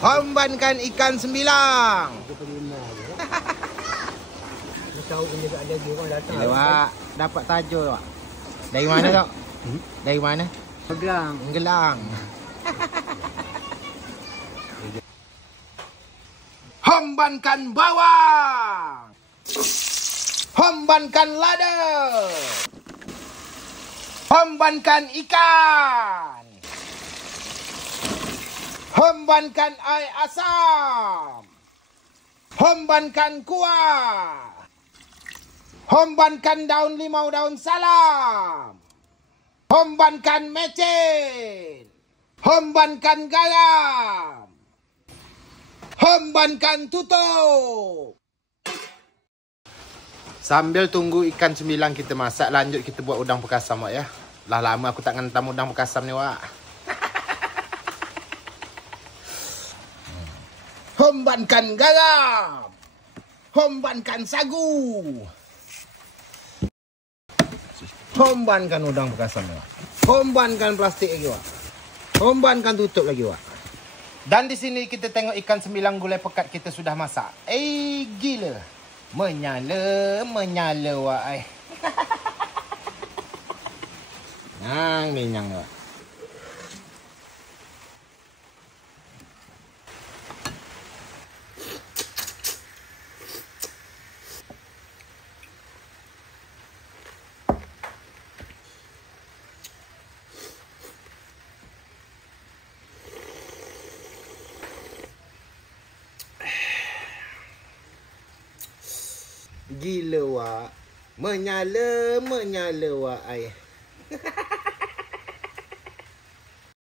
Hombankan ikan sembilang. Tahu benda tak ada dia orang datang. Bila Wak dapat tajuk Wak. Dari mana Tok? Dari mana? Gelang. Gelang. Hombankan bawang. Hombankan lada. Hombankan ikan. Hombankan air asam. Hombankan kuah. Hombankan daun limau, daun salam. Hombankan mecin. Hombankan garam. Hombankan tutup. Sambil tunggu ikan sembilang kita masak, lanjut kita buat udang pekasam Wak ya. Lah lama aku tak ngentam udang pekasam ni Wak. Hombankan garam. Hombankan sagu. Hombankan udang pekasam Wak. Hombankan plastik lagi Wak. Hombankan tutup lagi Wak. Dan di sini kita tengok ikan sembilang gulai pekat kita sudah masak. Gila. Menyala Wak ai. Nang minyak Wak. Gila Wak. Menyala Wak ai.